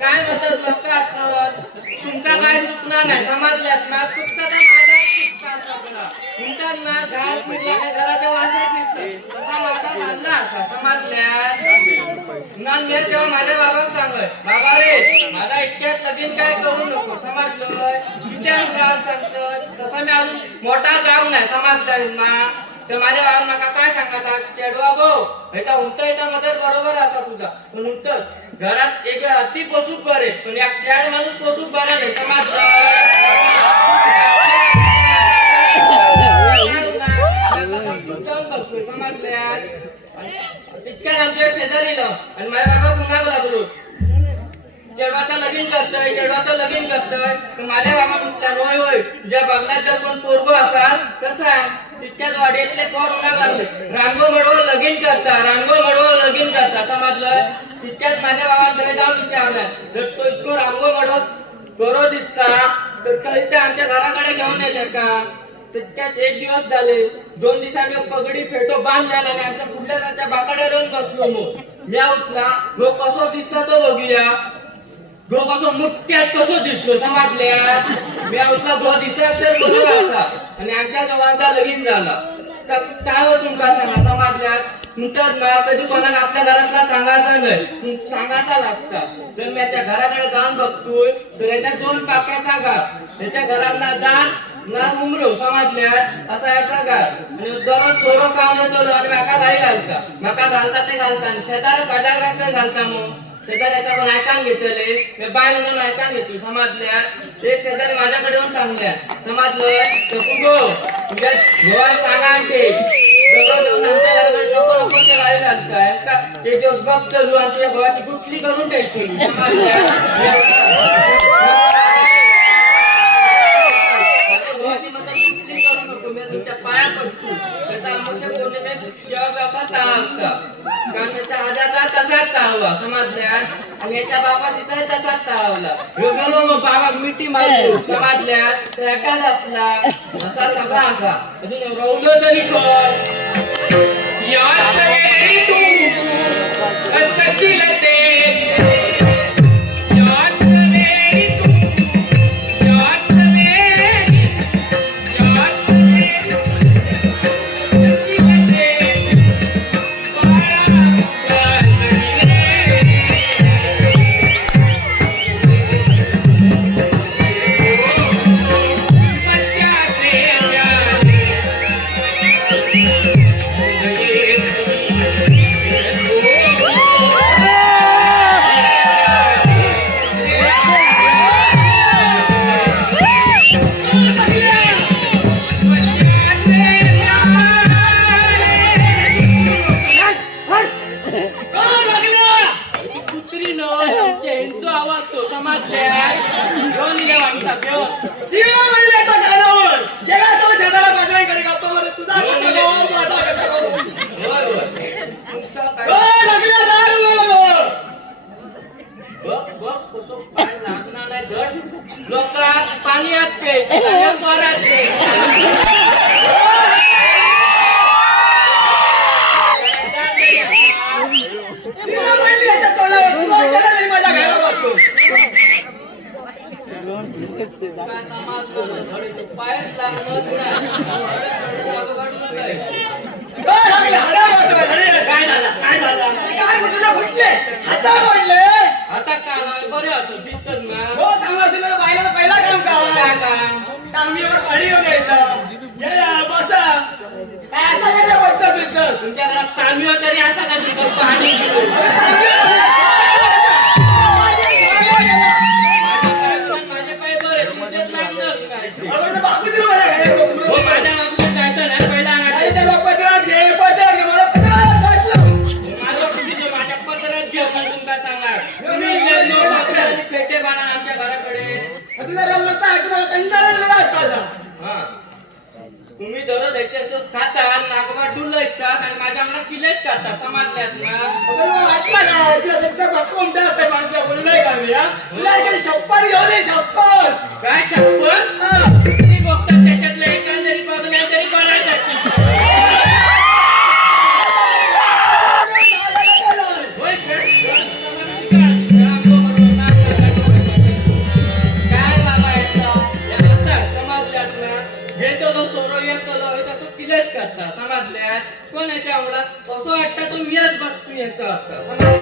काय नका छळ तुमचा काय चुकणार नाही? समाजल्यात ना चुकता तर माझा चुकता सगळा म्हणतात ना घाल पिटला काय घराच्या वासात निघतं तसा माझा झाला असा समजल्यात ना मी तेव्हा माझ्या बाबाक सांगत बाबा रे माझा इतक्यात लगीन काय करू नको? समजलं विचार गाव सांगत तसा मी अजून मोठा जाऊ नाही समाजलाय ना तर माझ्या बाबा माका काय सांगता चेडवा गो. हेता उंट येता मदत बरोबर असा तुझा. पण उंट घरात एक अति पोसूक बरे पण या चेड माणूस पोसूक बरा नाही समजलं समजल्यात इतक्या आमच्या एक शेजारी लाव आणि माझ्या बाबा गुन्हा लागलो. जेव्हाचं लगीन करतोय जेव्हाचं लगीन करतोय तर माझ्या बाबा म्हणतात होय होय ज्या बंगल्यात जर कोण पोरगो असाल तर सांग तितक्यात वाडीतले कोर उन्हा लागले. रांगो मडवं लगीन करता. रांगो मडवं लगीन करता समजलं तितक्यात माझ्या बाबांकडे जाऊन विचारलं. जर तो इतको रांगो मडवत बरो दिसता तर तो इथे आमच्या घराकडे घेऊन येते का? तितक्यात एक दिवस झाले दोन दिवसांनी पगडी फेटो बांध झाला आणि आमच्या पुढल्या त्या बाकडे येऊन बसलो मग मी उठला तो कसो दिसतो तो बघूया. गो कसो मुक्त्यात कसो दिसतो समाजल्या? मी उठला गो दिसत तर बरोबर असा. आणि आमच्या गावांचा लगीन झाला. काय हो तुमका सांगा समाजल्यात म्हणतात ना कधी कोणाला आपल्या घरातला सांगायचा नाही. सांगायचा लागता. जर मी याच्या घराकडे जाऊन बघतोय तर याच्या दोन पाक्याचा घात याच्या घरातला दान ना उमरो समाजल्यात असा याचा घात आणि दररोज सोरो काम येतो आणि माका काही घालता. माका घालता ते घालता आणि शेजारी बाजार घालता मग. शेजाऱ्याचा पण ऐकान घेतले बाय म्हणून ऐकान घेतो समाजल्यात एक शेजारी माझ्याकडे येऊन सांगल्या. समाजलं तर कुगो तुझ्या गोवा सांगा ते एक दिवस बघ चलू आणि तुझ्या गोवाची कुठली करून द्यायची माझ्या गोवाची मदत कुठली करू नको मी तुमच्या पाया पडतो त्याचा आमच्या पौर्णिमेत जेव्हा असा चालता कारण याच्या आजाचा समाजल्यात आणि याच्या बापाशीचा तसाच चालवला ह्यो गेलो मग मिठी तर असला असा सगळा असा अजून रवलो तरी कोण? इथं पायच लागणार नाही. काय झालं काय झालं आता काय बरे असं दिसत ना काय तुमच्या घरात तांबी तरी असा का तिथं पाणी माझे पाय बरे तुमच्यात लागलं काय हा. तुम्ही दररोज असं खाता नागवा डुल ऐकतात आणि माझ्या अंगात किलेच करतात समाजल्यात ना. छप्पर घेऊन ये छप्पर. काय छप्पन किती बघतात त्याच्यातलं समाजल्यात कोणाच्या आवडा असं वाटतं तो मीच बघतो यांचा वाटतं